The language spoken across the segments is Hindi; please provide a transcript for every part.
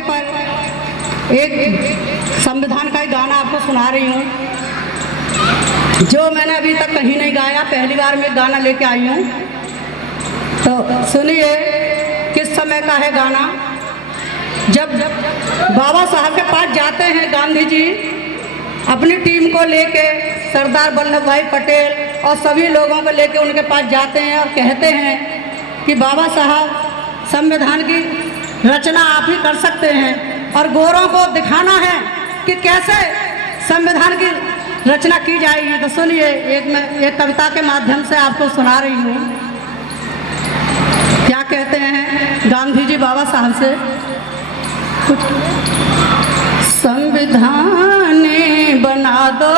मौके पर एक संविधान का ही गाना आपको सुना रही हूँ, जो मैंने अभी तक कहीं नहीं गाया, पहली बार मैं गाना लेके आई हूँ। तो सुनिए किस समय का है गाना। जब बाबा साहब के पास जाते हैं गांधी जी अपनी टीम को लेके, सरदार वल्लभ भाई पटेल और सभी लोगों को लेके उनके पास जाते हैं और कहते हैं कि बाबा साहब संविधान की रचना आप ही कर सकते हैं और गोरों को दिखाना है कि कैसे संविधान की रचना की जाएगी। तो सुनिए, एक कविता के माध्यम से आपको सुना रही हूँ। क्या कहते हैं गांधी जी बाबा साहब से, संविधान बना दो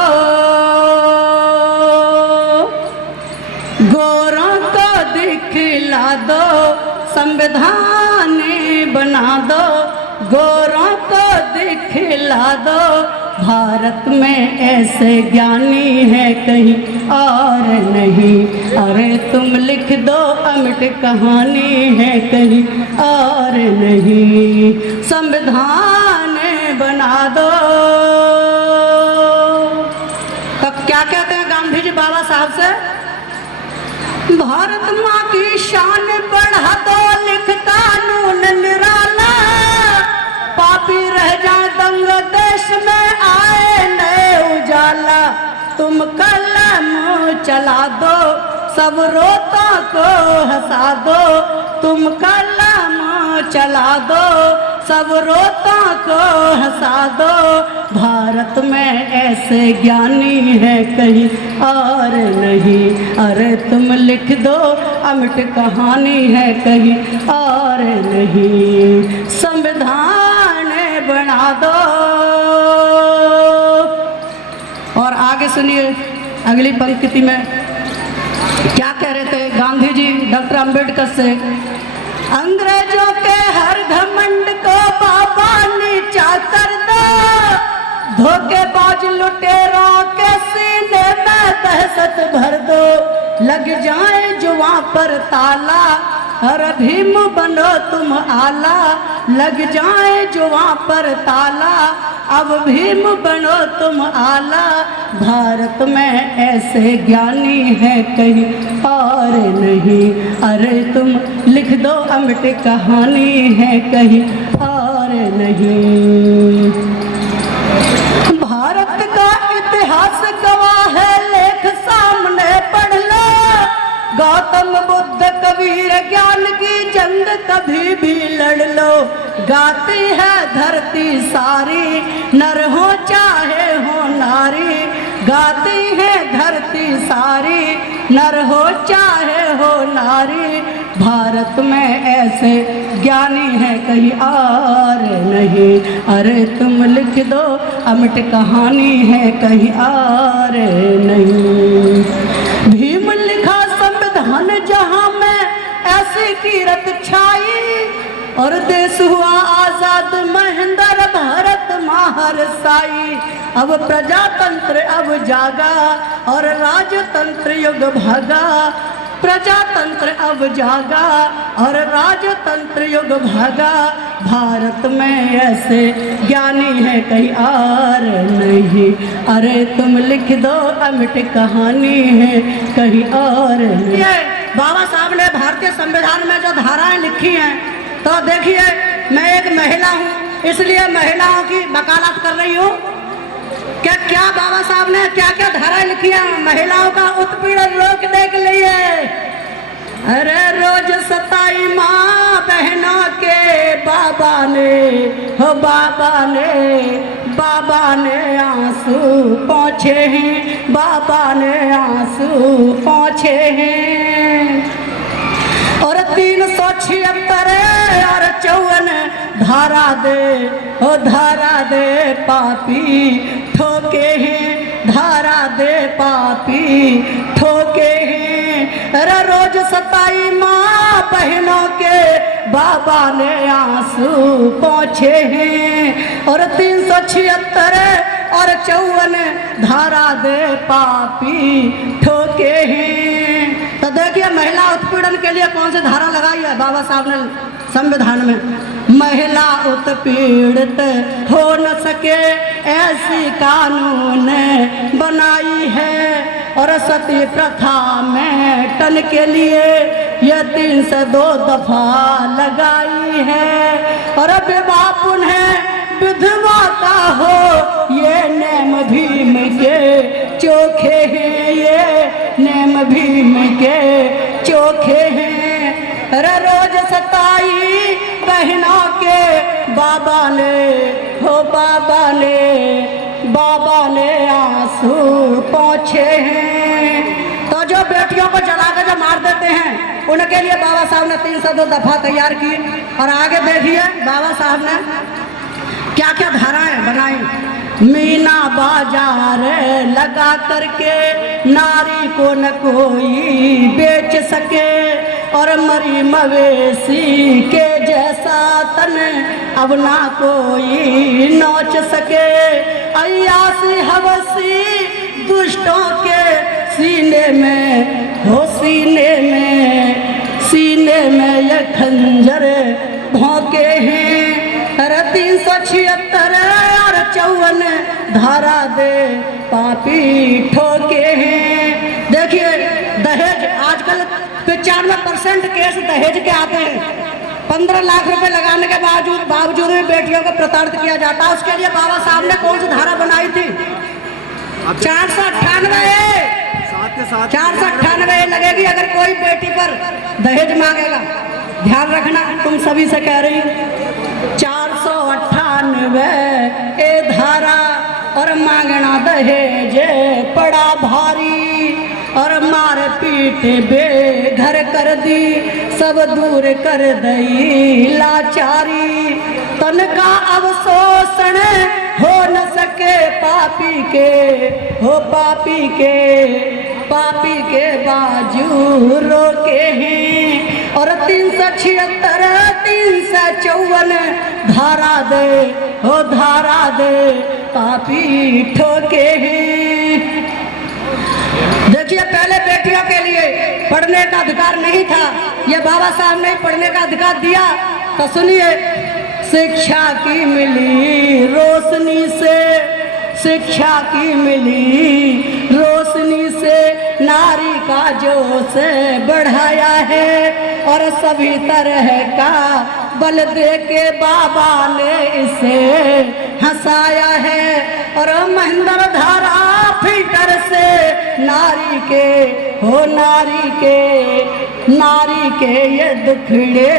गोरों को दिखला दो, संविधान बना दो गोरों को दिखला दो। भारत में ऐसे ज्ञानी है कहीं और नहीं, अरे तुम लिख दो अमिट कहानी है कहीं और नहीं, संविधान बना दो। तब क्या कहते हैं गांधी जी बाबा साहब से, भारत माँ की शान बढ़ा दो, लिख कानून निराला, पापी रह जाए दंग देश में आए नए उजाला। तुम कलम चला दो सब रोता को हंसा दो, तुम कलम चला दो सब रोता को हंसा दो। भारत में ऐसे ज्ञानी है कहीं और नहीं, अरे तुम लिख दो अमिट कहानी है कहीं और नहीं, संविधान बना दो। और आगे सुनिए अगली पंक्ति में क्या कह रहे थे गांधी जी डॉक्टर अंबेडकर से, अंग्रेजों के हर घमंड को बाबा नीचा कर दो, धोखेबाज लुटेरों के सीने में दहशत भर दो, लग जाए जुआ पर ताला, हर भीम बनो तुम आला, लग जाए जुआ पर ताला, अब भीम बनो तुम आला। भारत में ऐसे ज्ञानी है कहीं और नहीं, अरे तुम लिख दो अमिट कहानी है कहीं और नहीं। भारत का इतिहास गवाह है, लेख सामने पढ़ लो, गौतम बुद्ध कबीर ज्ञान की जंग कभी भी लड़ लो, गाती है धरती सारी नर हो चाहे हो नारी, गाती है धरती सारी नर हो चाहे हो नारी। भारत में ऐसे ज्ञानी है कहीं और नहीं, अरे तुम लिख दो अमिट कहानी है कहीं और नहीं। भीम लिखा संविधान जहां में ऐसी कीरत छाई, और देश हुआ आजाद महेंद्र भारत महार साई। अब प्रजातंत्र अब जागा और राजतंत्र युग भागा, प्रजातंत्र अब जागा और राजतंत्र युग भागा। भारत में ऐसे ज्ञानी है कहीं और नहीं, अरे तुम लिख दो अमिट कहानी है कहीं और नहीं। बाबा साहब ने भारतीय संविधान में जो धाराएं लिखी हैं, तो देखिए मैं एक महिला हूँ इसलिए महिलाओं की वकालत कर रही हूँ। क्या बाबा साहब ने क्या क्या धाराएं लिखी हैं महिलाओं का उत्पीड़न रोकने के लिए। अरे रोज सताई माँ बहनों के बाबा ने, हो बाबा ने आंसू पोंछे हैं, बाबा ने आंसू पोंछे हैं। और 376 और 54 धारा दे पापी ठोके हैं, धारा दे पापी ठोके हैं। अरे रोज सताई माँ बहनों के बाबा ने आंसू पोंछे हैं, और 376 और 54 धारा दे पापी ठोके हैं। तो देखिए महिला उत्पीड़न के लिए कौन सी धारा लगाई है बाबा साहब ने संविधान में महिला उत्पीड़ित हो न सके ऐसी कानून बनाई है। और सती प्रथा में टन के लिए यह 302 दफा लगाई है। और विवाह पुनः विधवा का हो ये नेम भीम के चोखे हैं, ये नेम भीम के चोखे हैं। अरे रोज सताई बहनों के बाबा ने आंसू पोंछे हैं। तो जो बेटियों को जला कर जो मार देते हैं उनके लिए बाबा साहब ने 302 दफा तैयार की। और आगे देखिए बाबा साहब ने क्या क्या धाराएं बनाई। मीना बाजार लगा करके नारी को न कोई बेच सके। और मरी मवेशी के जैसा तन अब ना कोई नोच सके। अय्यासी हवसी दुष्टों के सीने में हो सीने में ये खंजर भौंके हैं। अरे 376 और 54 धारा दे पापी ठोके हैं। देखिए दहेज आजकल 95% केस दहेज के आते हैं। 15 लाख रुपए लगाने के बावजूद भी बेटियों को प्रताड़ित किया जाता है। उसके लिए बाबा साहब ने कौन सी धारा बनाई थी? 498 लगेगी अगर कोई बेटी पर दहेज मांगेगा। ध्यान रखना, तुम सभी से कह रही हूँ। 498 ए धारा और मांगना दहेज पड़ा भारी। और मार पीट बेघर कर दी सब दूर कर दई लाचारी। तन का अवशोषण हो न सके पापी के बाजू रोके हैं। और 376 354 धारा दे पापी ठोके हैं। देखिए पहले बेटियों के लिए पढ़ने का अधिकार नहीं था, ये बाबा साहब ने पढ़ने का अधिकार दिया। तो सुनिए, शिक्षा की मिली रोशनी से, शिक्षा की मिली रोशनी से नारी का जोश बढ़ाया है। और सभी तरह का बल दे के बाबा ने इसे हंसाया है। और महेंद्र धारा फिल्टर से नारी के ये दुखड़े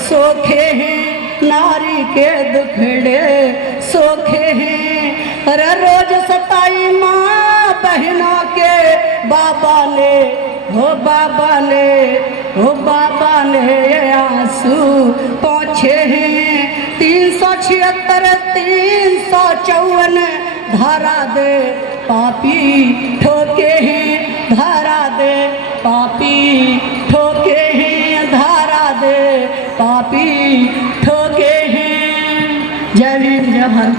सोखे हैं, नारी के दुखड़े सोखे हैं। अरे रोज सताई माँ बहनों के बाबा ने ये आंसू पोंछे हैं। 376 354 धारा दे पापी ठोके हैं, धारा दे पापी ठोके हैं, धारा दे पापी ठोके हैं। जय भीम जय भारत।